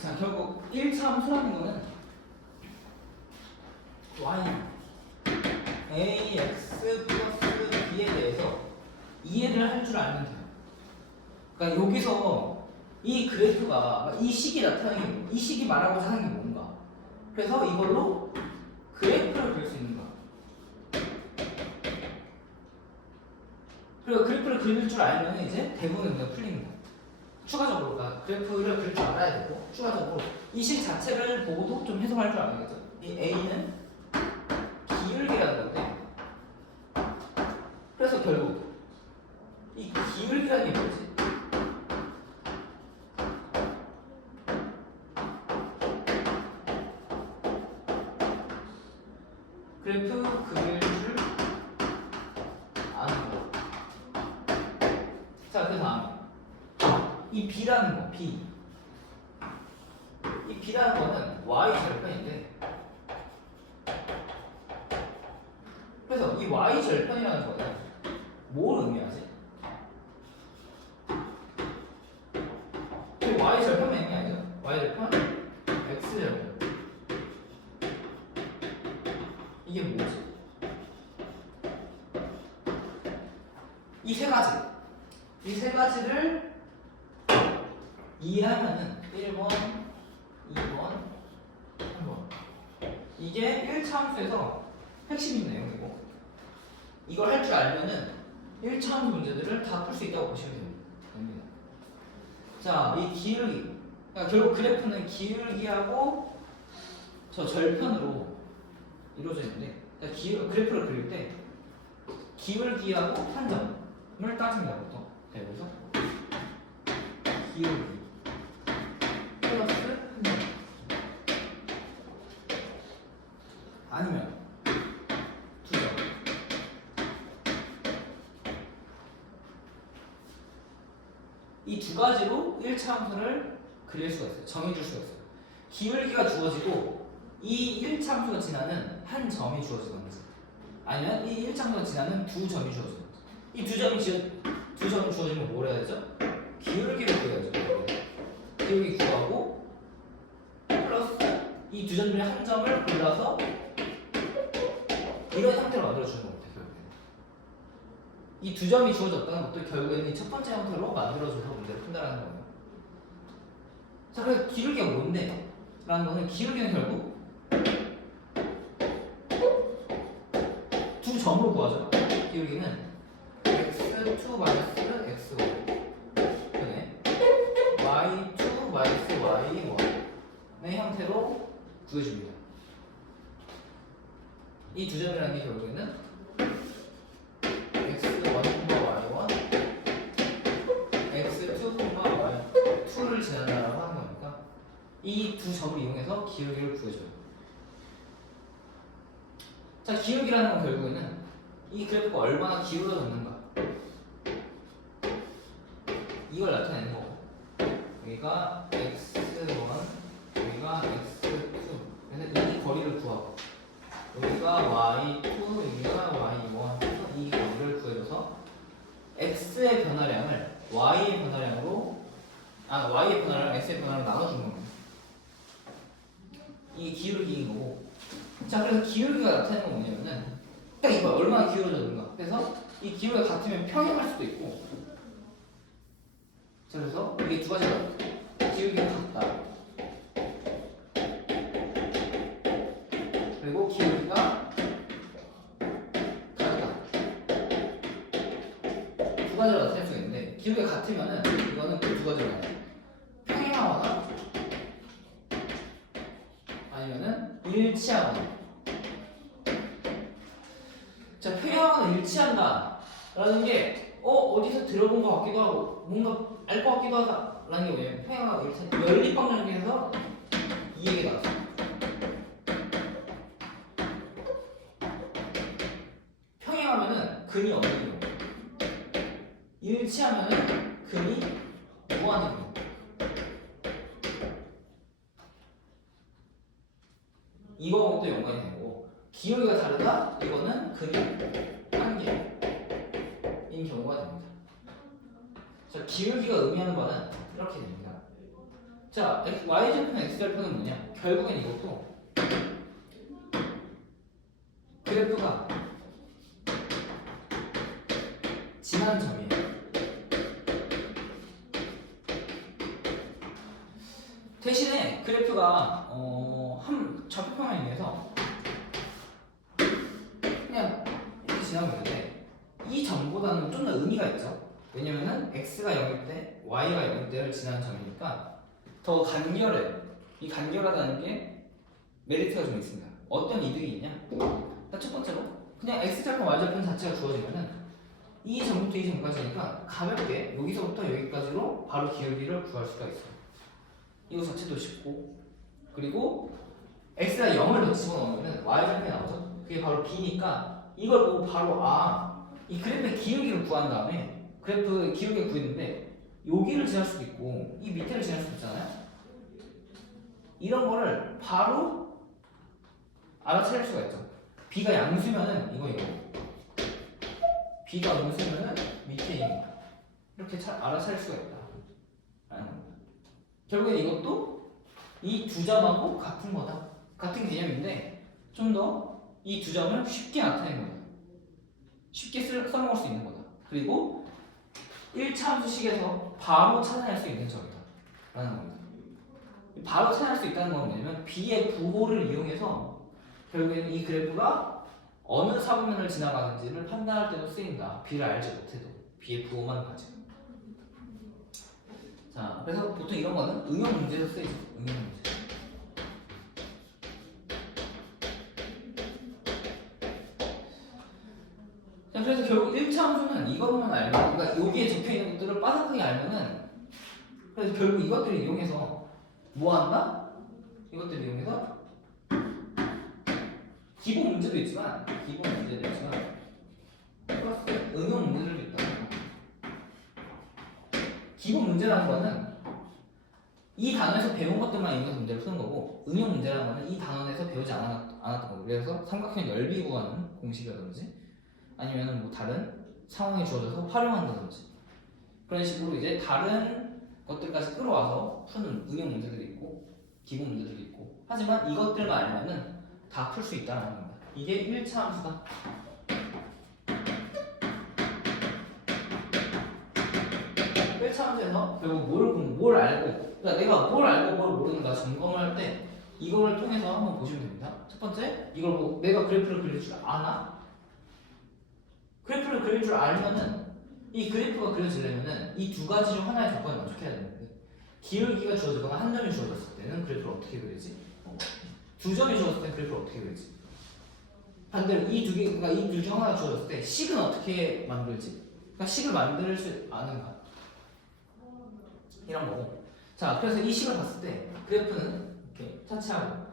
자, 결국 1차함수라는 거는 y ax 플러스 b에 대해서 이해를 할 줄 알면 돼요. 그러니까 여기서 이 그래프가 이 식이 나타나는 게, 이 식이 말하고자 하는 게 뭔가. 그래서 이걸로 그래프를 그릴 수 있는 거야. 그리고 그래프를 그릴 줄 알면 이제 대부분 그냥 풀립니다. 추가적으로 그래프를 그릴 줄 알아야 되고, 추가적으로 이 식 자체를 보고도 좀 해석할 줄 알아야겠죠. 이 a는 기울기라는 건데, 그래서 결국 이 기울기라는 게 뭐지? 그래프 그릴 줄 아는 거. 자, 그 다음에 이 b라는 거, b. 이 b라는 거는 y 절편인데, 그래서 이 y 절편이라는 거는 뭘 의미하지? y 절편만 의미 아니죠? y 절편, x 절편. 이게 뭐지? 이 세 가지. 이 세 가지를 이해하면은 1번, 2번, 3번. 이게 1차 함수에서 핵심인 내용이고, 이걸 할 줄 알면은 1차 함수 문제들을 다 풀 수 있다고 보시면 됩니다. 자, 이 기울기. 그러니까 결국 그래프는 기울기하고 저 절편으로 이루어져 있는데, 그래프를 그릴 때 기울기하고 한 점을 따집니다, 보통. 자, 여기서 기울기 플러스 한 점. 아니면 두 점. 이 두 가지로 1차 함수를 그릴 수가 있어요. 정해줄 수가 있어요. 기울기가 주어지고 이 1차 함수가 지나는 한 점이 주어지던지, 아니면 이 1차 함수가 지나는 두 점이 주어지던지. 이 두 점이 주어지면 뭘 해야 되죠? 기울기를 구해야죠. 기울기 구하고 플러스 이 두 점 중에 한 점을 골라서 이런 형태로 만들어주는 겁니다. 결국에는 이 두 점이 주어졌다는 것도 결국에는 이 첫 번째 형태로 만들어줘서 문제를 푼다는 거예요. 자, 그래서 기울기가 뭔데? 라는 거는, 기울기는 결국 두 점으로 구하죠. 기울기는 x2 마이너스 x1 네. y2 마이너스 y1의 형태로 구해줍니다. 이 두 점이라는 게 결국에는 x1, y1, x2, y2를 지난다라고 하는 거니까 이 두 점을 이용해서 기울기를 구해줘요. 자, 기울기라는 건 결국에는 이 그래프가 얼마나 기울어졌는가, 이걸 나타내는 거고, 여기가 x1, 여기가 x2, 그래서 이 거리를 구하고, 여기가 y2, 여기가 y1, 이 거리를 구해줘서 x의 변화량을 y의 변화량으로, y의 변화량을 x의 변화량으로 나눠주는 겁니다. 이게 기울기인 거고. 자, 그래서 기울기가 나타내는 건 뭐냐면은 딱 이거 얼마나 기울어졌는가. 그래서 이 기울기가 같으면 평행할 수도 있고. 자, 그래서 이게 두 가지가 기울기가 같다, 그리고 기울기가 다르다. 두 가지로 나타낼 수가 있는데, 기울기가 같으면은 이거는 그 두 가지로 나와요. 평행하거나 아니면은 일치하거나. 자, 평행하거나 일치한다 라는 게 어디서 들어본 것 같기도 하고 뭔가 알 것 같기도 하다라는 게 뭐냐면, 평행하거나 일치한다, 연립방정식에서 이 얘기가 나왔어요. 평행하면은 근이 없는 경우, 일치하면은 근이 무한인 경우. 이거하고 또 연관이 되고, 기울기가 다르다? 이거는 근이 한 개인 경우가 됩니다. 자, 기울기가 의미하는 바는 이렇게 됩니다. 자, y절편 x절편은 뭐냐? 결국엔 이것도 그래프가 지난 점이에요. 대신에 그래프가 한 좌표평면에 의해서 그냥 이렇게 지나고 있는데 이 점보다는 좀 더 의미가 있죠. 왜냐면은 x가 0일 때 y가 0일 때를 지난 점이니까 더 간결해. 이 간결하다는 게 메리트가 좀 있습니다. 어떤 이득이 있냐? 첫 번째로 그냥 x절편 y절편 자체가 주어지면은 이 점부터 이 점까지니까 가볍게 여기서부터 여기까지로 바로 기울기를 구할 수가 있어요. 이거 자체도 쉽고, 그리고 x가 0을 더 집어넣으면 y절편이 나오죠. 그게 바로 b니까 이걸 보고 바로 이 그래프의 기울기를 구한 다음에 그래프 기울기를 구했는데 여기를 지날 수도 있고 이 밑에를 지날 수도 있잖아요. 이런 거를 바로 알아차릴 수가 있죠. b가 양수면은 이거 b가 음수면은 밑에 있는 이렇게 알아차릴 수가 있다. 결국엔 이것도 이 두 점하고 같은 거다. 같은 개념인데 좀 더 이 두 점을 쉽게 나타내는 거다. 쉽게 써먹을 수 있는 거다. 그리고 1차 함수식에서 바로 찾아낼 수 있는 점이다 라는 겁니다. 바로 찾아낼 수 있다는 건 뭐냐면 b의 부호를 이용해서 결국에는 이 그래프가 어느 사분면을 지나가는지를 판단할 때도 쓰인다. b를 알지 못해도 b의 부호만 가지고. 자, 그래서 보통 이런 거는 응용 문제에서 쓰이죠. 응용 문제. 자, 그래서 결국 1차 함수는 이것만 알면, 그러니까 여기에 적혀 있는 것들을 빠삭하게 알면은, 그래서 결국 이것들을 이용해서 뭐 한다? 이것들을 이용해서 기본 문제도 있지만 플러스 응용 문제들도 있다. 기본 문제라는 거는 이 단원에서 배운 것들만 이용해서 문제를 푸는 거고, 응용 문제라는 거는 이 단원에서 배우지 않았던 거고, 그래서 삼각형 넓이 구하는 공식이라든지 아니면 뭐 다른 상황이 주어져서 활용한다든지 그런 식으로 이제 다른 것들까지 끌어와서 푸는 응용 문제들이 있고 기본 문제들도 있고, 하지만 이것들만 알면은 다 풀 수 있다는 겁니다. 이게 1차 함수다. 1차 함수에서 결국 뭘 알고, 그러니까 내가 뭘 알고 뭘 모르는가 점검할 때 이걸 통해서 한번 보시면 됩니다. 첫 번째, 이걸 뭐 내가 그래프를 그릴 줄 아나? 그래프를 그릴 줄 알면은 이 그래프가 그려지려면은 이 두 가지 중 하나의 조건을 만족해야 되는데, 기울기가 주어지거나 한 점이 주어졌을 때는 그래프를 어떻게 그리지? 두 점이 주어졌을 때는 그래프를 어떻게 그리지? 반대로 이 두 개, 그러니까 이 둘 중 하나가 주어졌을 때 식은 어떻게 만들지? 그러니까 식을 만들 수 아는가? 이런 거고. 자, 그래서 이 식을 봤을 때 그래프는 이렇게 차치하고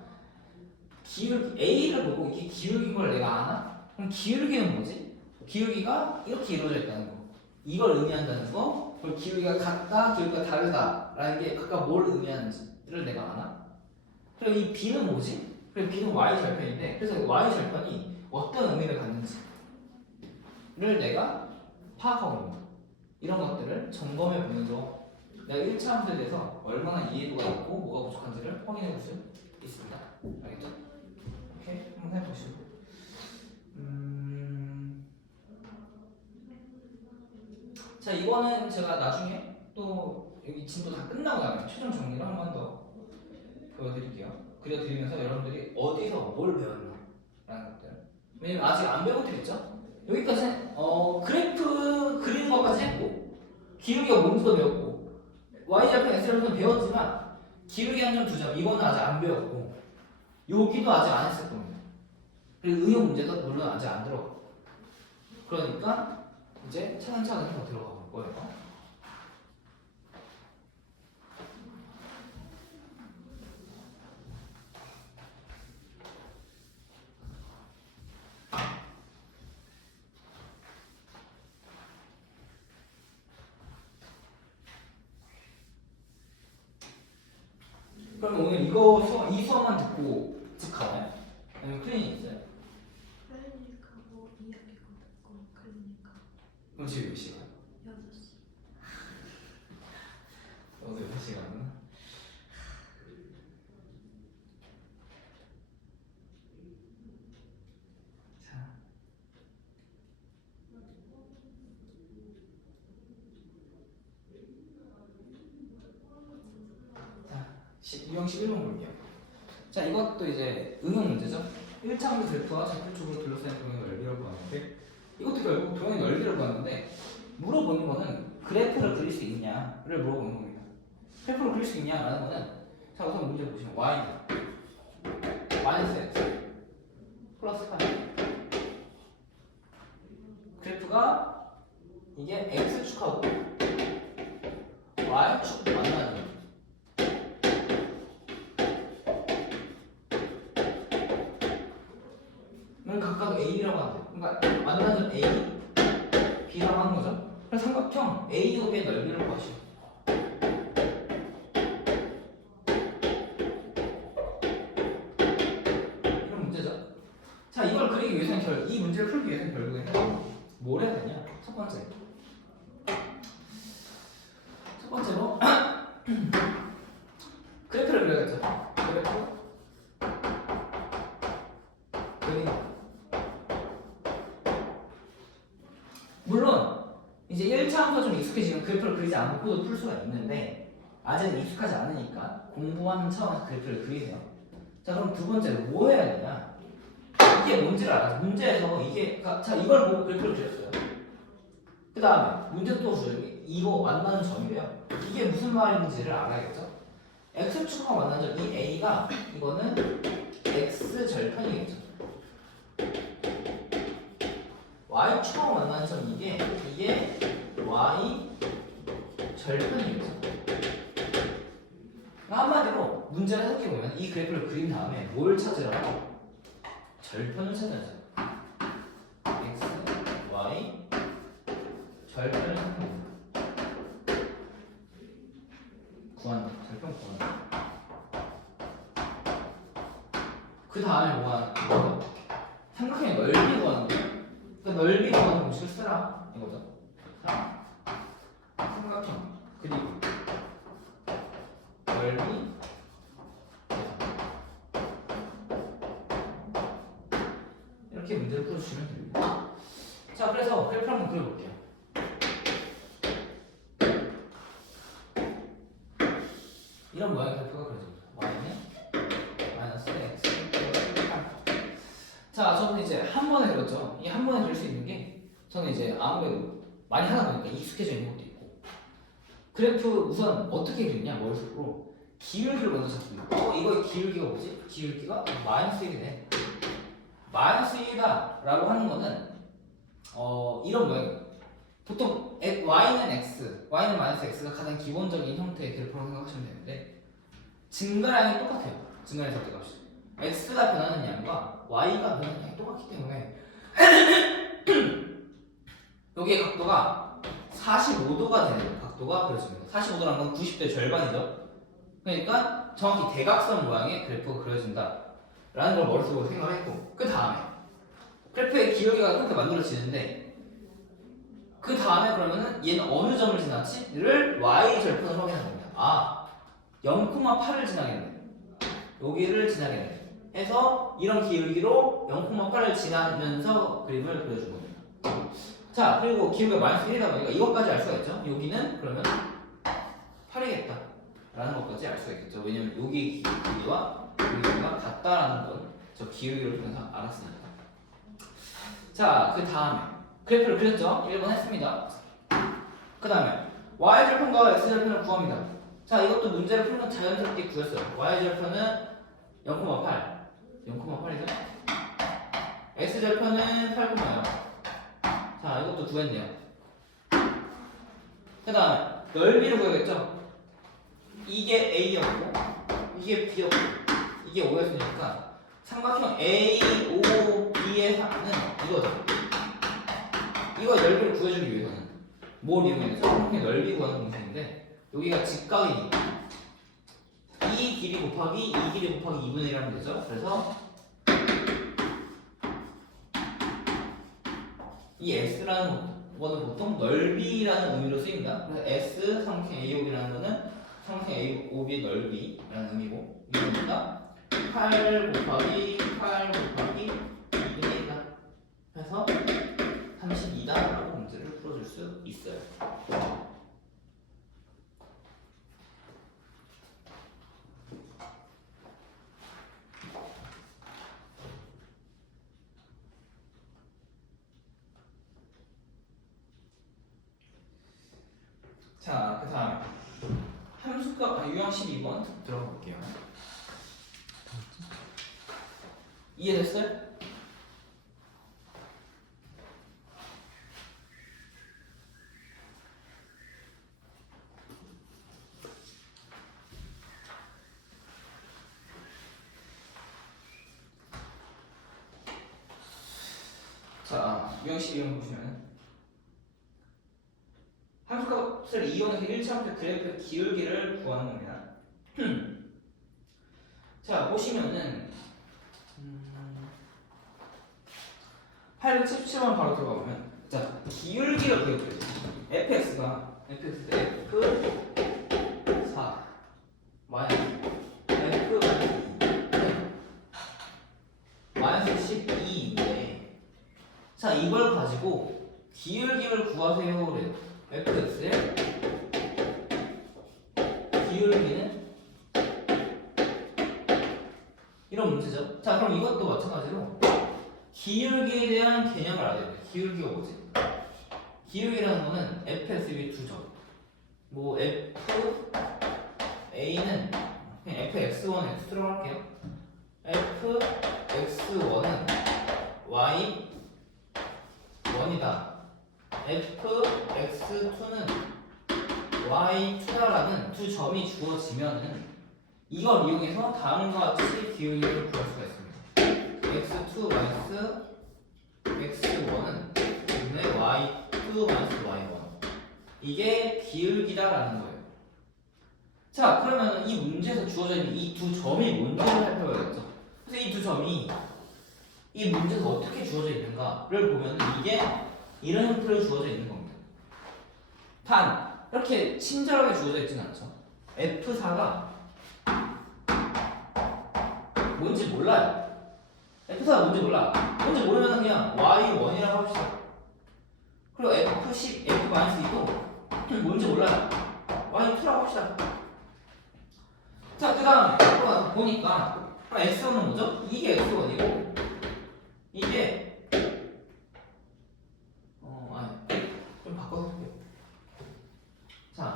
기울기 A를 보고 이렇게 기울긴 걸 내가 아나? 그럼 기울기는 뭐지? 기울기가 이렇게 이루어져 있다는 거. 이걸 의미한다는 거. 그리고 기울기가 같다, 기울기가 다르다라는 게 각각 뭘 의미하는지를 내가 아나? 그리고 이 B는 뭐지? 그리고 B는 Y절편인데, 그래서 Y절편이 어떤 의미를 갖는지를 내가 파악하고 있는 거. 이런 것들을 점검해 보면서 내가 1차 함수에 대해서 얼마나 이해도가 있고 뭐가 부족한지를 확인해 볼 수 있습니다. 알겠죠? 오케이, 한번 해보시고. 자, 이거는 제가 나중에 또 여기 진도 다 끝나고 나면 최종 정리를 한 번 더 보여드릴게요. 그려드리면서 여러분들이 어디서 뭘 배웠나 라는 것들. 왜냐면 아직 안 배운 것들 있죠? 여기까지 그래프 그리는 것까지 했고 기울기가 뭔지도 배웠고 y좌표 x좌표는 배웠지만 기울기 한 점, 두 점 이거는 아직 안 배웠고 여기도 아직 안 했을 겁니다. 그리고 응용 문제도 물론 아직 안 들어가고, 그러니까 이제 차근차근 더 들어가 볼 거예요. 그럼 오늘 이 수업만 듣고 집 가나요? 아니면 클리닉 있어요? 클리닉하고 이야기고 듣고 클리닉하고 그럼 집에 몇 시간? 6시. 너도 6시간? 유형 11번 볼게요. 자, 이것도 이제 응용 문제죠. 1차원의 그래프와 좌표쪽으로 둘러싸인 도형의 넓이를 구하는데 이것도 결국 도형의 넓이를 구하는데 물어보는 거는 그래프를 그릴 수 있냐를 물어보는 겁니다. 그래프를 그릴 수 있냐라는 거는 자, 우선 문제 보시면 y는 마이너스 x 플러스 8 그래프가 이게 x축하고 y축 만나는 을 각각 A라고 하는데 그러니까 만나는 A, B라고 하는 거죠. 그래서 삼각형 AOB의 넓이를 구하시오. 이런 문제죠. 자, 이걸 그리기 위해서는 이 문제를 풀기 위해서는 결국에는 뭘 해야 되냐? 첫 번째로 그래프를 그려야겠죠. 그래프 그리기. 물론 이제 1차원부터 좀 익숙해지면 그래프를 그리지 않고도 풀 수가 있는데 아직은 익숙하지 않으니까 공부하는 차원에서 그래프를 그리세요. 자, 그럼 두 번째로 뭐 해야 되냐? 이게 뭔지를 알아서 문제에서 이게 자, 이걸 보고 그래프를 그렸어요. 그 다음에 문제 또 줘요. 이거 만나는 점이래요. 이게 무슨 말인지를 알아야겠죠? x축과 만나는 점, 이 a가 이거는 x 절편이겠죠. y축과 만나는 점, 이게 y 절편이겠죠. 한마디로 문제를 생각해보면 이 그래프를 그린 다음에 뭘 찾으라고? 절편을 찾아야죠. x, y 절편을 찾는 구하는 절편 구하는 그 다음에 뭐 하는 거? 삼각형의 넓이 구하는 거. 그러니까 넓이 구하는 공식을 쓰라 이거죠. 자, 삼각형 그리고 넓이 이렇게 문제를 풀어주시면 됩니다. 자, 그래서 그래프를 한번 그려볼게요. 이런 모양의 그래프가 그려집니다. y는 마이너스 x 플러스 8. 자, 저는 이제 한 번에 그렸죠. 이 한 번에 그릴 수 있는 게 저는 이제 아무래도 많이 하다 보니까 익숙해져 있는 것도 있고 그래프 우선 어떻게 그리냐 머릿속으로 기울기를 먼저 잡습니다. 이거 기울기가 뭐지? 기울기가 마이너스 1이네. 마이너스 1이다 라고 하는 거는 이런 모양이에요. 보통 y는 x, y는 마이너스 x가 가장 기본적인 형태의 그래프라고 생각하시면 되는데 증가량이 똑같아요. 증가량 절대값이 x가 변하는 양과 y가 변하는 양이 똑같기 때문에 여기의 각도가 45도가 되는 각도가 그려집니다. 45도라는 건 90도의 절반이죠. 그러니까 정확히 대각선 모양의 그래프가 그려진다 라는 걸 머릿속으로 생각했고 그 다음에 그래프의 기울기가 그렇게 만들어지는데 그 다음에 그러면은 얘는 어느 점을 지났지?를 y 절편으로 확인하는 겁니다. 아, 0,8을 지나겠네. 여기를 여기를 해서 이런 기울기로 0,8을 지나면서 그림을 그려준 겁니다. 자, 그리고 기울기가 마이너스 1이다 보니까 이것까지 알 수가 있죠. 여기는 그러면 8이겠다 라는 것까지 알 수가 있겠죠. 왜냐면 여기 기울기와 여기 기울기가 같다라는 건 저 기울기를 통해서 알았으니까. 자, 그 다음에 그래프를 그렸죠. 1번 했습니다. 그 다음에 y절편과 x절편을 구합니다. 자, 이것도 문제를 풀면 자연스럽게 구했어요. y절편은 0,8 0,8이죠. x절편은 8,0. 자, 이것도 구했네요. 그 다음에 넓이를 구해야겠죠. 이게 a였고 이게 b였고 이게 5였으니까 삼각형 AOB의 사는 이거죠. 이거 넓이를 구해주기 위해서는 뭘 이용해서 삼각형의 넓이 구하는 공식인데 여기가 직각이니까 이 길이 곱하기 이 길이 곱하기 2분의 1 하면 되죠. 그래서 이 x라는 거는 보통 넓이라는 의미로 쓰입니다. 그래서 s 삼각형 AOB라는 거는 삼각형 AOB의 넓이라는 의미고 이겁니다. 8 곱하기 2분의 1이다 해서 32다 라고 문제를 풀어줄 수 있어요. 자, 그 다음에 함수값 유형 12번 들어가 볼게요. 이해됐어요? 자, 유형 12번 보시면 함수값을 이용해서 1차원표 그래프의 기울기를 구하는 겁니다. 자, 보시면은 877번 바로 들어가 보면 자, 기울기를 구해볼게요. fx가 f 4 마이너스 f 마이너스 12인데 자, 이걸 가지고 기울기를 구하세요 그래요. fx의 기울기는 이런 문제죠. 자, 그럼 이것도 마찬가지로 기울기에 대한 개념을 알아야 돼요. 기울기가 뭐지? 기울기라는 거는 fx 위에 두 점. 뭐 f a는 그냥 fx1 x 들어갈게요. fx1은 y 1이다. fx2는 y2다라는 두 점이 주어지면은 이걸 이용해서 다음과 같이 기울기를 구할 수가 있습니다. x2 마이너스 x1은 분의 y2 마이너스 y1 이게 기울기다라는 거예요. 자, 그러면 이 문제에서 주어져 있는 이 두 점이 뭔지를 살펴봐야겠죠. 그래서 이 두 점이 이 문제에서 어떻게 주어져 있는가를 보면 이게 이런 형태로 주어져 있는 겁니다. 단 이렇게 친절하게 주어져 있지는 않죠. F4가 뭔지 몰라요. F4가 뭔지 몰라. 뭔지 모르면 그냥 Y1이라고 합시다. 그리고 F10, F-2도 뭔지 몰라요. Y2라고 합시다. 자, 그 다음에 보니까 X1은 뭐죠? 이게 X1이고 이게 좀 바꿔서 할게요. 자,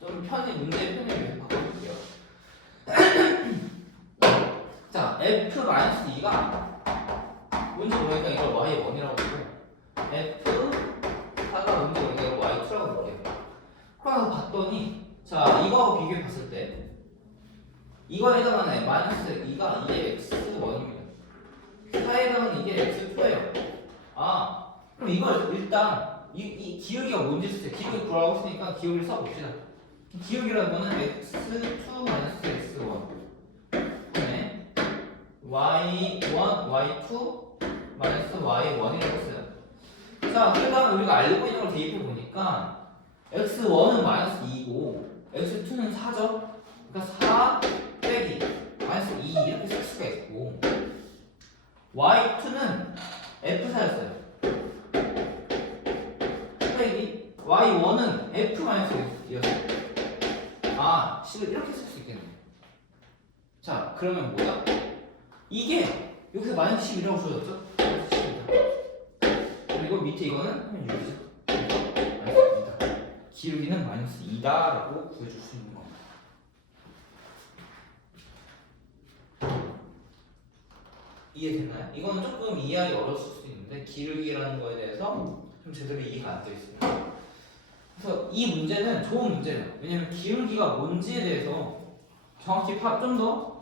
좀 문제 편의를 바꿔볼게요. 자, F-2가 뭔지 모르니까 이걸 Y1이라고 부르고 F4가 뭔지 모르니까 이걸 Y2라고 부를게요. 그러면서 봤더니 자, 이거하고 비교해 봤을 때 이거에 해당하는 마이너스 2가 이게 X1입니다. 4에 해당하는 이게 X2예요. 아, 그럼 이걸 일단 이 기울기가 뭔지 쓰세요. 기울기 구하고 있으니까 기울기를 써봅시다. 기울기라는 거는 x2 마이너스 x1 그다음에 y1, y2 마이너스 y1이라고 했어요. 자, 그 다음에 우리가 알고 있는 걸 대입해 보니까 x1은 마이너스 2고 x2는 4죠. 그러니까 4 빼기 마이너스 2 이렇게 쓸 수가 있고 y2는 f4였어요. 빼기 y1은 f-2였어요. 아, 식을 이렇게 쓸 수 있겠네요. 자, 그러면 뭐야? 이게 여기서 마이너스 11이라고 주어졌죠? 그리고 밑에 이거는 6이죠. 마이너스 2다. 기울기는 마이너스 2다라고 구해줄 수 있는 겁니다. 이해됐나요? 이거는 조금 이해하기 어려울 수도 있는데 기울기라는 거에 대해서 좀 제대로 이해가 안 되어 있습니다. 그래서 이 문제는 좋은 문제예요. 왜냐면 기울기가 뭔지에 대해서 정확히 좀 더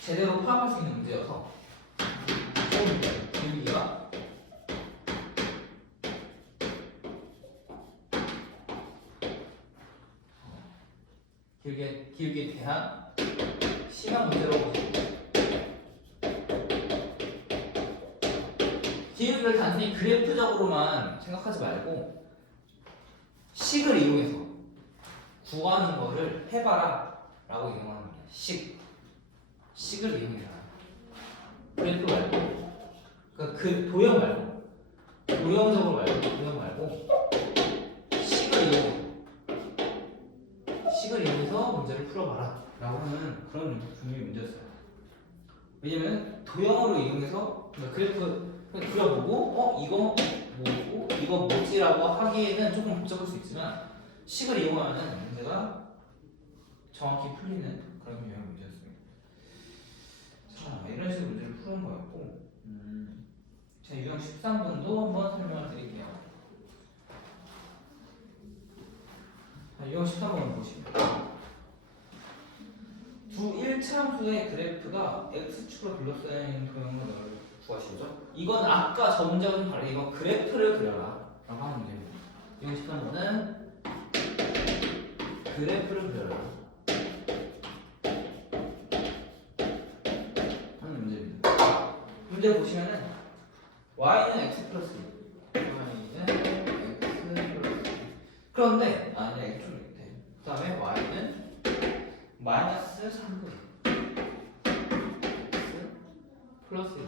제대로 파악할 수 있는 문제여서 좋은 문제예요. 기울기에 대한 시간 문제라고 보시면 돼요. 기울기를 단순히 그래프적으로만 생각하지 말고 식을 이용해서 구하는 거를 해봐라 라고 이용하는 겁니다. 식을 이용해서 그래프 말고 그 도형 말고 도형 말고 식을 이용해서 문제를 풀어봐라 라고 하는 그런 종류의 문제였어요. 왜냐면 도형으로 이용해서 그래프 그려보고 이거 뭐고 이거 뭐지라고 하기에는 조금 복잡할 수 있지만 식을 이용하면 문제가 정확히 풀리는 그런 유형 문제였습니다. 자, 이런 식으로 문제를 푸는 거였고 자, 유형 13번도 한번 설명을 드릴게요. 자, 유형 13번을 보시면 두 1차함수의 그래프가 x축으로 둘러싸인 도형을 구하시죠. 이건 아까 전자와 좀 다르게 이건 그래프를 그려라 라고 하는 문제입니다. 유형 13번은 그래프를 그려라 하는 문제입니다. 문제 보시면은 y는 x 플러스 1 y는 x 플러스 1 그런데 이제 x 좀 밑에 그 다음에 y는 마이너스 3분 x 플러스 1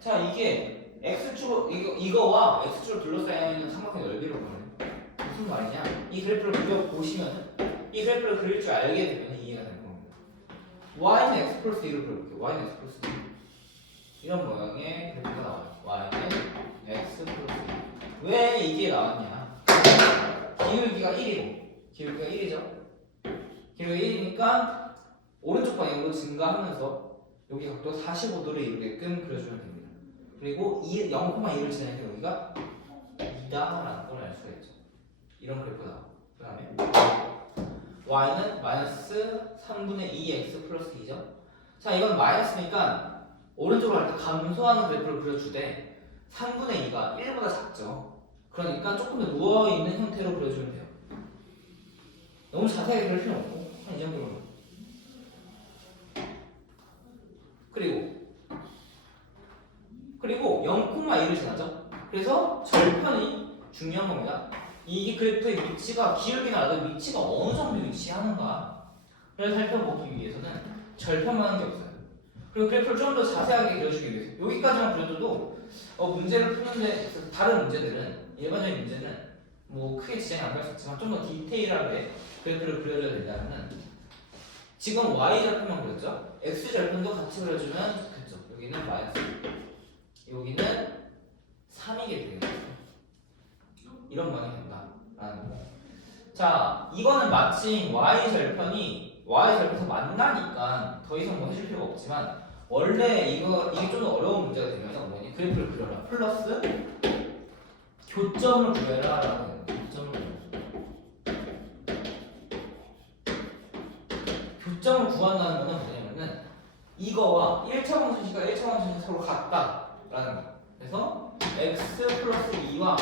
자 이게 x축으로 이거와 x축으로 둘러싸여 있는 삼각형의 넓이를 구하는 무슨 말이냐 이 그래프를 그려보시면 이 그래프를 그릴 줄 알게 되면 이해가 되는 겁니다. y는 x 플러스 1을 그려볼게요. y는 x 플러스 1 이런 모양의 그래프가 나와요. y는 x 플러스 1 왜 이게 나왔냐 기울기가 1이고 기울기가 1이죠. 기울기가 1이니까 오른쪽 방향으로 증가하면서 여기 각도 45도를 이루게끔 그려주면 됩니다. 그리고 0,2를 지나니까 여기가 2다라는 걸 알 수가 있죠. 이런 그래프가 나와요. 그 다음에 y는 마이너스 3분의 2x 플러스 2죠. 자 이건 마이너스니까 오른쪽으로 할 때 감소하는 그래프를 그려주되 3분의 2가 1보다 작죠. 그러니까 조금 더 누워있는 형태로 그려주면 돼요. 너무 자세하게 그릴 필요는 없고 한 이 정도로만. 그리고 0,2를 지나죠. 그래서 절편이 중요한 겁니다. 이 그래프의 위치가 기울기나 나도 위치가 어느 정도 위치하는가 를 살펴보기 위해서는 절편만 하는 게 없어요. 그리고 그래프를 좀 더 자세하게 그려주기 위해서 여기까지만 그려도 문제를 푸는데 다른 문제들은 일반적인 문제는 뭐 크게 지장이 안 갈 수 있지만 좀 더 디테일하게 그래프를 그려줘야 된다면 지금 y절편만 그렸죠? x절편도 같이 그려주면 좋겠죠. 여기는 마이너스 여기는 3이게 되겠죠. 이런 모양이 된다라는 거. 자, 이거는 마침 y절편에서 만나니까 더 이상 뭐 해줄 필요가 없지만 원래 이게 좀 더 어려운 문제가 되면 뭐니 그래프를 그려라 플러스 교점을 구해라라고 해요. 교점을 구한다는 거는 뭐냐면은 이거와 1차 방정식과 1차 방정식이 서로 같다라는 거. 그래서 x 플러스 2와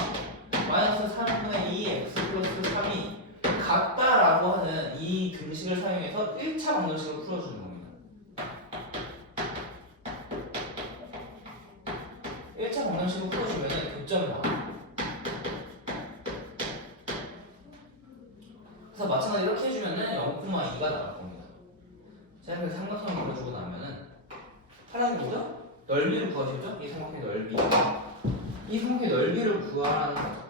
마이너스 3분의 2 x 플러스 3이 같다라고 하는 이 등식을 사용해서 1차 방정식을 풀어주는 겁니다. 1차 방정식을 풀어주면 교점이 나와요. 그래서 마찬가지로 이렇게 해주면 0,2가 나올 겁니다. 자, 이렇게 삼각형을 그려주고 나면은 하나는 뭐죠? 넓이를 구하시죠? 이 삼각형의 넓이. 이 삼각형의 넓이를 구하라는 거죠.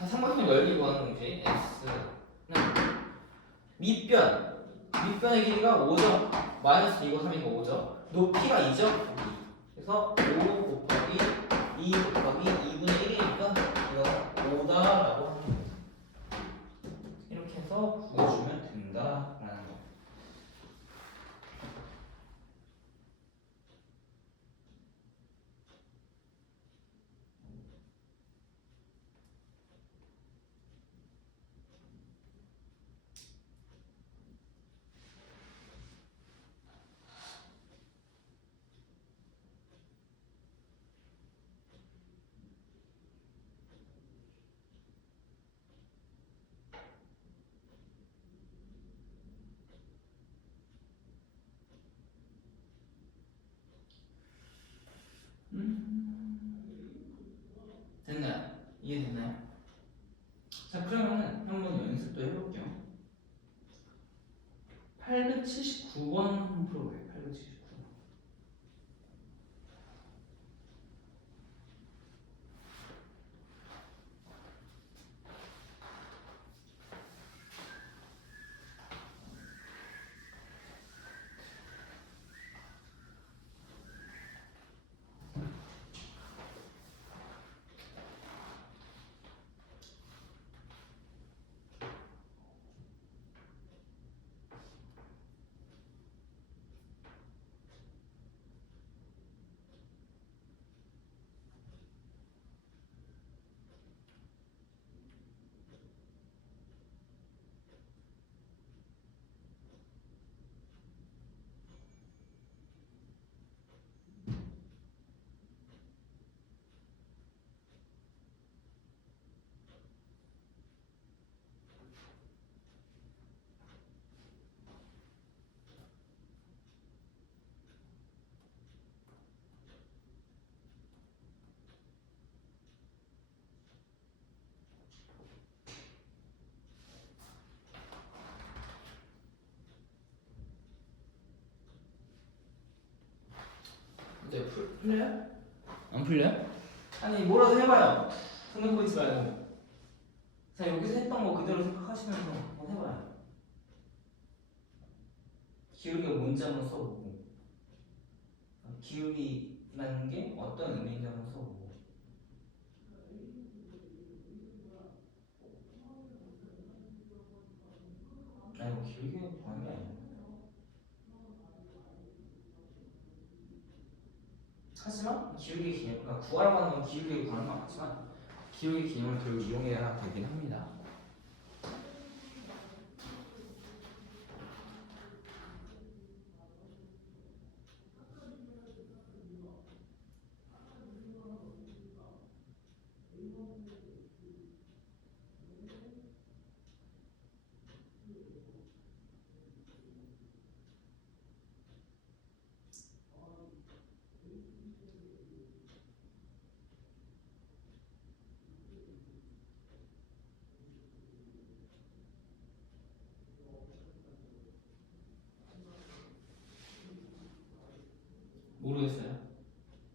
자, 삼각형의 넓이 구하는 공식 x는 밑변의 길이가 5죠. 마이너스 2고 3이고 5죠. 높이가 2죠. 그래서 5 곱하기 2 곱하기 2분의 1이니까 이거 5다라고 하는 거예요. 이렇게 해서 구해주면 된다라는 거. 됐나요? 이해됐나요? 자, 그러면은 한번 연습도 해볼게요. 879번 한번 풀어볼게요. 879번. 네, 풀려요? 안 풀려요? 아니 뭐라도 해봐요. 손해 보이지 말고. 자 여기서 했던 거 그대로 생각하시면서 한번 해봐요. 기울기가 뭔지 한번 써보고 기울기라는 게 어떤 의미인지 한번 써보고. 아니 뭐 기울기가 구하는 게 아니야. 하지만 기울기 개념, 그러니까 구하라고 하는 건 기울기를 구하는 건 맞지만 기울기 개념을 결국 이용해야 되긴 합니다. 모르겠어요.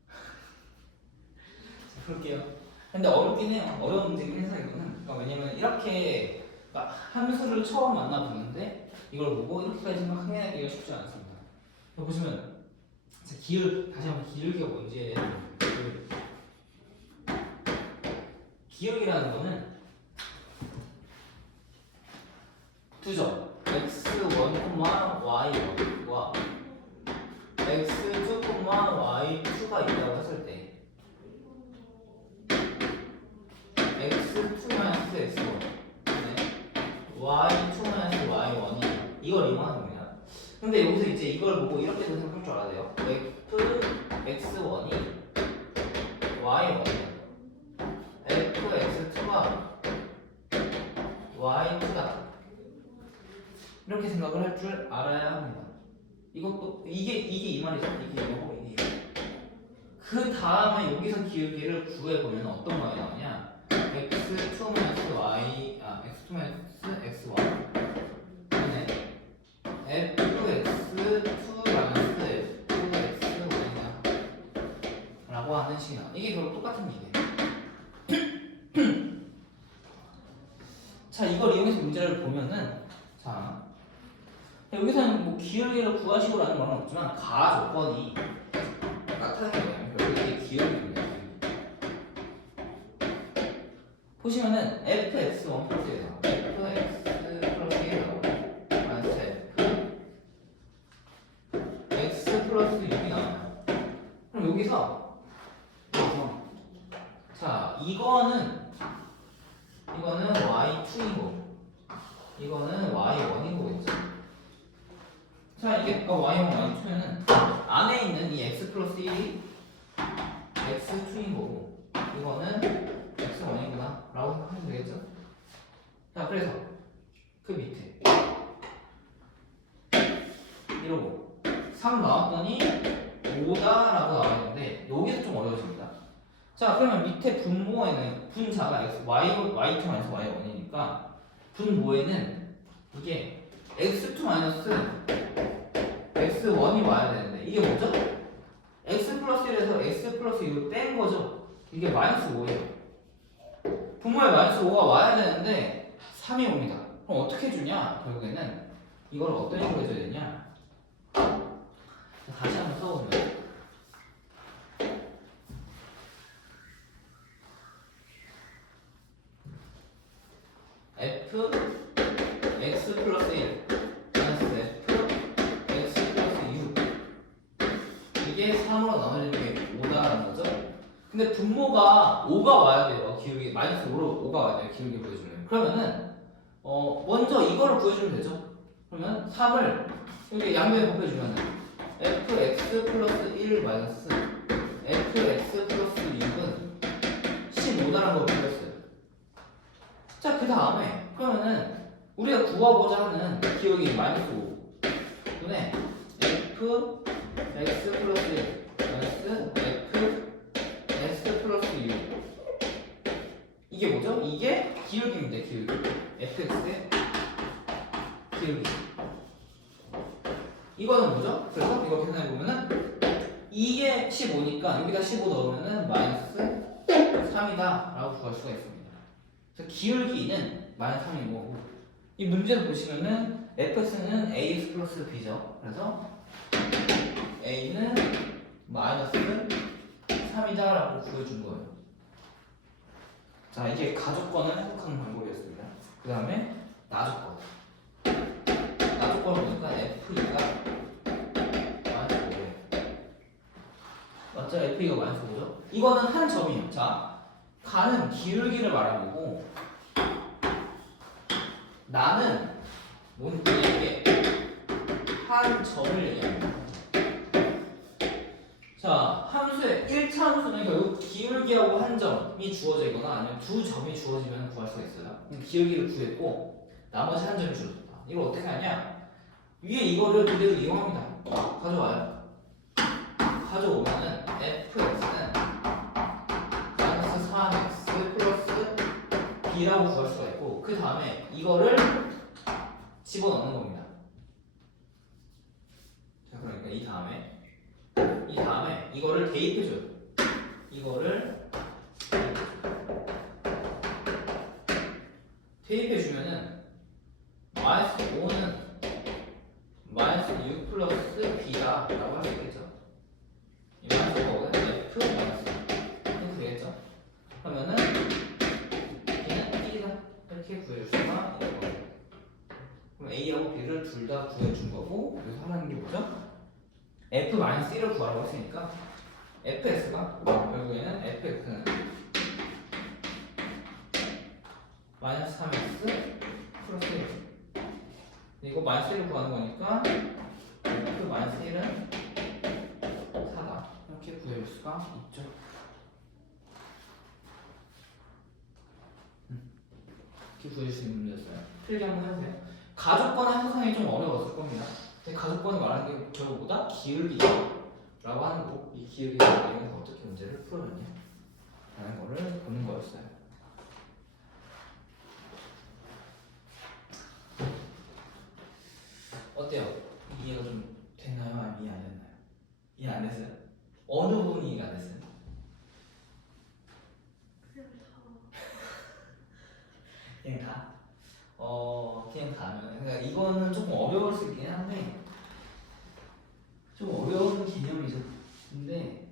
자, 볼게요. 근데 어렵긴 해요. 어려운 문제긴 해서 이거는. 그러니까 왜냐면 이렇게 막 함수를 처음 만나보는데 이걸 보고 이렇게까지 생각하기가 쉽지 않습니다. 보시면 다시 한번 기울기가 뭔지에 대한 기울기라는 거는 두점 x1, y1과 x2, y2가 있다고 했을 때 x2 x1 y2 y1이 이걸 이용하는 겁니다. 근데 여기서 이제 이걸 보고 이렇게도 생각할 줄 알아야 돼요. fx1이 y1이야. fx2가 y2다. 이렇게 생각을 할 줄 알아야 합니다. 이것도 이게 이 말이죠. 이게 이거고 이게 이거. 그 다음에 여기서 기울기를 구해 보면 어떤 말이 나오냐? x2 y x2 x1 네. fx2 fx1이다 라고 하는 식이 나와. 이게 결국 똑같은 얘기예요. 자, 이걸 이용해서 문제를 보면은 자 여기서는 뭐 기울기를 구하시고라는 말은 없지만 가 조건이 똑같다는 거예요. 결국 이게 기울기입니다. 보시면은 fx1 플러스 1이다. fx 플러스 1이라고 마이너스 x 플러스 6이 나와요. 그럼 여기서 자 이거는 y2이고 이거는 y1인 거겠죠. 자 이게 y1, y2는 안에 있는 이 x 플러스 1이 x2인 거고 이거는 x1이구나 라고 생각하면 되겠죠. 자 그래서 그 밑에 이러고 3 나왔더니 5다 라고 나와있는데 여기서 좀 어려워집니다. 자 그러면 밑에 분모에는 분자가 y2 y1이니까 분모에는 이게 x2 x1이 와야 되는데 이게 뭐죠? x 플러스 1에서 x 플러스 2로 뺀 거죠. 이게 마이너스 5예요. 분모에 마이너스 5가 와야 되는데 3이 옵니다. 그럼 어떻게 주냐? 결국에는 이걸 어떤 식으로 해줘야 되냐? 다시 한번 써보면 f x 플러스 1 마이너스 f x 플러스 6 이게 3으로 나눠지는 게 5다라는 거죠. 근데 분모가 5가 와야 돼요. 기울기 마이너스 5가 와야 돼요. 기울기 보여주려면. 그러면은 먼저 이거를 구해주면 되죠. 그러면 3을 이렇게 양변에 곱해주면은 fx 플러스 1 마이너스 fx 플러스 6은 15다라는 걸 구했어요. 자, 그 다음에 그러면은 우리가 구하고자 하는 기울기 마이너스 5 분의 f x 플러스 1 마이너스 f x 플러스 6 이게 뭐죠? 이게 기울기입니다. 기울기 fx의 기울기 이거는 뭐죠? 그래서 이거 계산해보면은 이게 15니까 여기다 15 넣으면은 마이너스 3이다 라고 구할 수가 있습니다. 그래서 기울기는 마이너스 3이고 이 문제를 보시면은 fx는 ax 플러스 b죠. 그래서 a는 마이너스 3이다 라고 구해준 거예요. 자, 이게 가족권을 해석하는 방법이었습니다. 그 다음에 나조권. 나조권을 보니까 f2가 마이너스 5예요. 맞죠? f2가 마이너스 5죠? 이거는 한 점이에요. 자, 가는 기울기를 말하는 거고 나는 뭔지 이게 한 점을 얘기합니다. 자, 함수의 1차 함수는 결국 기울기하고 한 점이 주어져 있거나 아니면 두 점이 주어지면 구할 수가 있어요. 기울기를 구했고 나머지 한 점이 주어졌다. 이걸 어떻게 하냐? 위에 이거를 그대로 이용합니다. 가져와요. 가져오면은 fx는 마이너스 3x 플러스 b라고 구할 수가 있고 그 다음에 이거를 집어넣는 겁니다. 자, 그러니까 이 다음에 이거를 대입해줘요. 이거를 대입해주면은 마이너스 5는 마이너스 6 플러스 b다 라고 할 수 있겠죠. 이 마이너스 5는 f 마이너스 이렇게 되겠죠. 그러면은 b는 1이다 이렇게 구해줄 수가 있는 거예요. 그럼 a하고 b를 둘 다 구해준 거고 여기서 하라는 게 뭐죠? f-1을 구하라고 했으니까 fx가 결국에는 fx는 마이너스 3x 플러스 1 이거 마이너스 1을 구하는 거니까 f-1은 4다 이렇게 구해줄 수가 있죠. 이렇게 구해줄 수 있는 문제였어요. 필기 한번 해보세요. 가족권의 해석하기 좀 어려웠을 겁니다. 근데 가족권이 말하는 게 결국보다 기울기라고 하는 거고 이 기울기를 이용해서 어떻게 문제를 풀어냈냐 라는 거를 보는 거였어요. 어때요? 이해가 좀 됐나요? 아니면 이해 안 됐나요? 이해 안 됐어요? 어느 부분이 이해가 안 됐어요? 그냥 다? 그냥 다면 그러니까 이거는 조금 어려울 수 있긴 한데 좀 어려운 개념이죠. 근데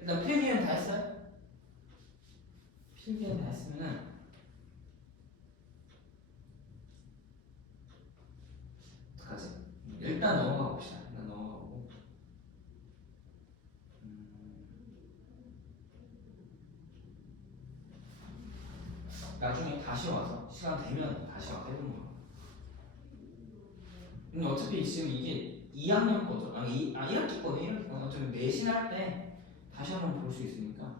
일단 필기는 다 했어요? 필기는 다 했으면은 어떡하지? 일단 넘어가 봅시다. 일단 넘어가 보고 나중에 다시 와서 시간 되면 다시 와서 해보는 거예요. 근데 어차피 지금 이게 2학년 거죠. 아니 1학기 거네. 1학기 거네. 어차피 내신할 때 다시 한번 볼 수 있으니까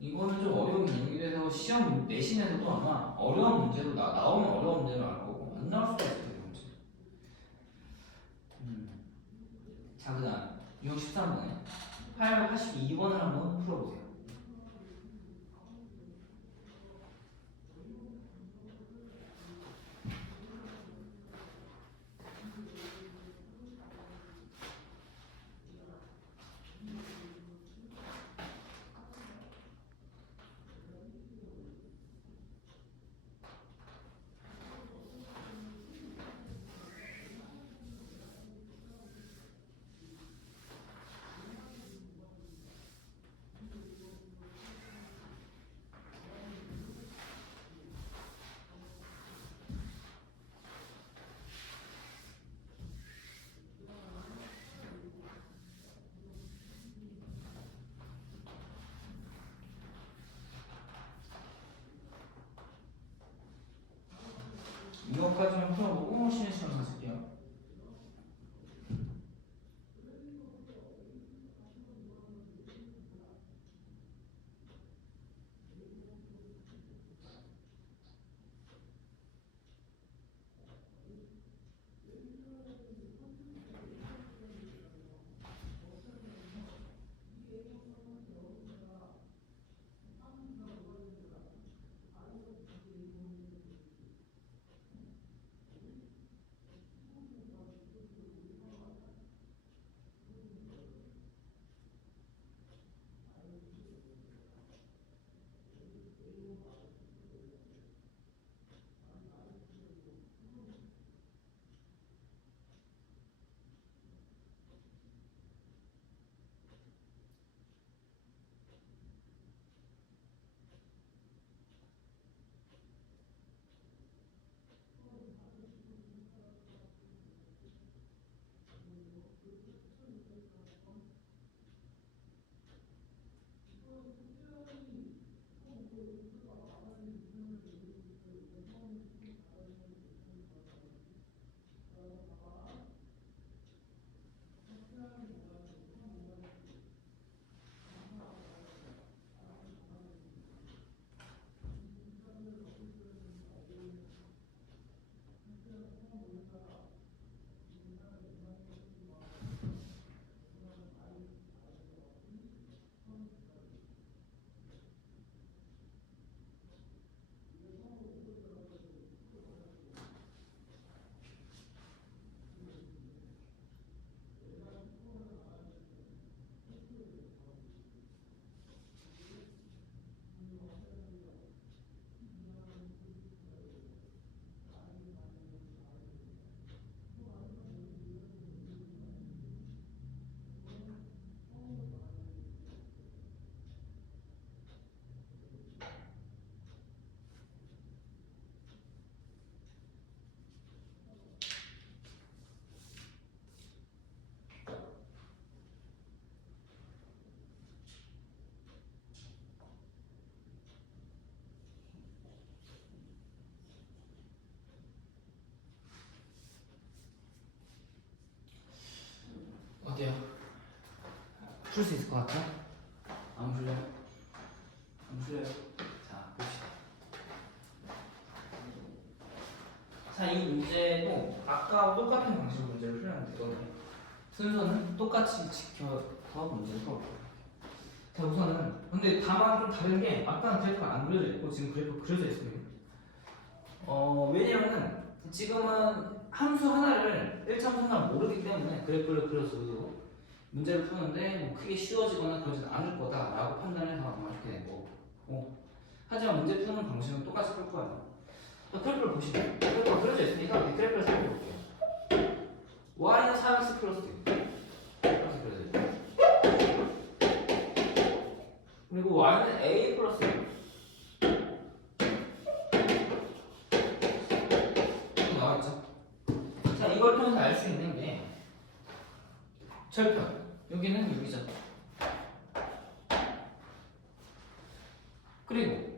이거는 좀 어려운 개념이기도 해서 시험 내신에서도 아마 어려운 문제도 나오면 어려운 문제도 나올 거고 안 나올 수도 있어요. 문제. 자, 그 다음 613번에 882번을 한번 풀어보세요. 이것까지만 풀어보고 쉬는 시간 가질게요. 풀 수 있을 것 같아요? 안 풀려요? 안 풀려요? 자, 봅시다. 자, 이 문제도 아까와 똑같은 방식으로 문제를 풀렸는데 이거는 순서는 똑같이 지켜서 문제를 풀어볼게요. 자, 우선은 근데 다만 좀 다른 게 아까는 그래프가 안 그려져 있고 지금 그래프가 그려져 있습니다. 왜냐면은 지금은 함수 하나를 1.3 하나를 모르기 때문에 그래프를 그려서 문제를 푸는데 뭐 크게 쉬워지거나 그러진 않을 거다라고 판단해서 이렇게 된 거고, 하지만 문제 푸는 방식은 똑같이 풀 거예요. 그래프를 보시면 그래프가 그려져 있으니까 이 그래프를 살펴볼게요. y는 4x 플러스 2 이렇게 그려져 있죠. 그리고 y는 a 플러스 1 이렇게 나와있죠. 자, 이걸 통해서 알 수 있는 게 절편, 여기는 6이죠. 그리고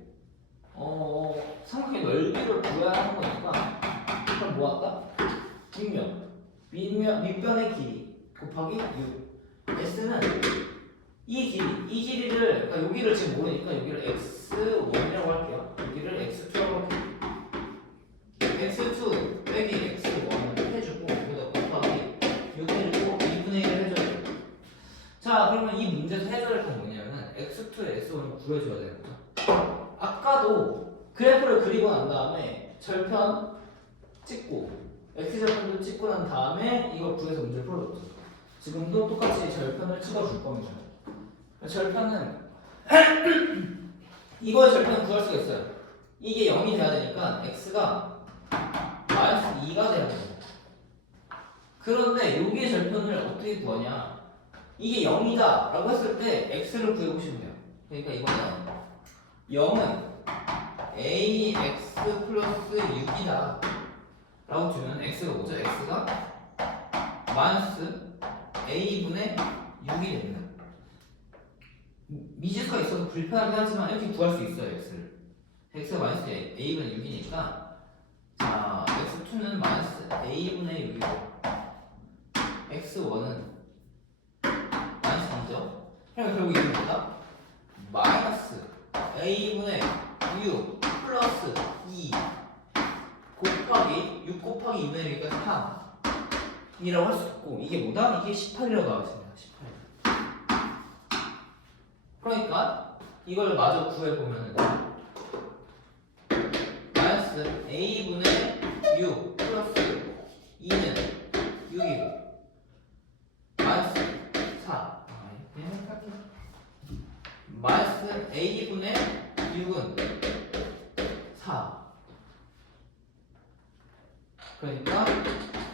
삼각의 넓이를 구해야 하는 거니까 그럼 뭐 할까? 밑변의 길이 곱하기 6. S는 이 길이를, 그러니까 여기를 지금 모르니까 여기를 x1이라고 할게요. 여기를 x2라고 할게요. x2 빼기 x1을 해주고 여기다 곱하기 6 해주고 2분의 1을 해줘요. 자, 그러면 이 문제에서 해줘야 할 건 뭐냐면은 x2에 s1을 구해줘야 되는 거죠. 아까도 그래프를 그리고 난 다음에 절편 찍고 x절편도 찍고 난 다음에 이걸 구해서 문제를 풀어줬죠. 지금도 똑같이 절편을 찍어줄 겁니다. 절편은 이거의 절편을 구할 수가 있어요. 이게 0이 돼야 되니까 x가 마이너스 2가 돼야 돼요. 그런데 여기의 절편을 어떻게 구하냐? 이게 0이다 라고 했을 때 x를 구해보시면 돼요. 그러니까 이거는 0은 ax 플러스 6이다 라고 두면 x가 뭐죠? x가 마이너스 a분의 6이 됩니다. 미지수가 있어서 불편하긴 하지만 이렇게 구할 수 있어요. x가 마이너스 a분의 6이니까 자, x2는 마이너스 a분의 6이고 x1은 마이너스 3죠? 그러면 결국 이게 뭐다? 마이너스 a분의 6 플러스 2 곱하기 6 곱하기 2분의 1이니까 3이라고 할 수 있고, 이게 뭐다? 이게 18이라고 나와있습니다. 18. 그러니까 이걸 마저 구해보면 마이너스 a분의 6 플러스 2는 6이고 마이너스 4 마이너스 a분의 6은 4. 그러니까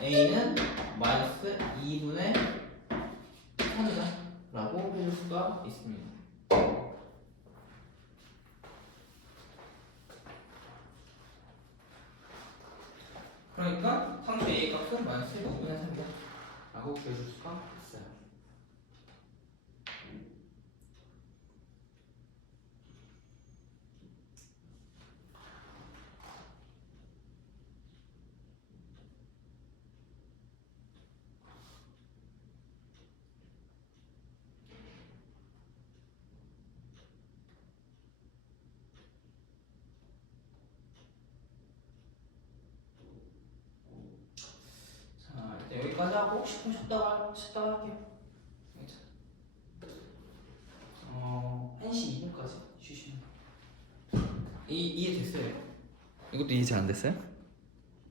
a는 마이너스 2분의 3이다 라고 해줄 수가 있습니다. 그러니까 상수 a 값은 마이너스 2분의 3이다 라고 구해줄 수가 있어요. 자, 일단 여기까지 하고 10분 쉬다가 할게요. 1시 2분까지 쉬시면 이해됐어요? 이것도 이해 잘 안 됐어요?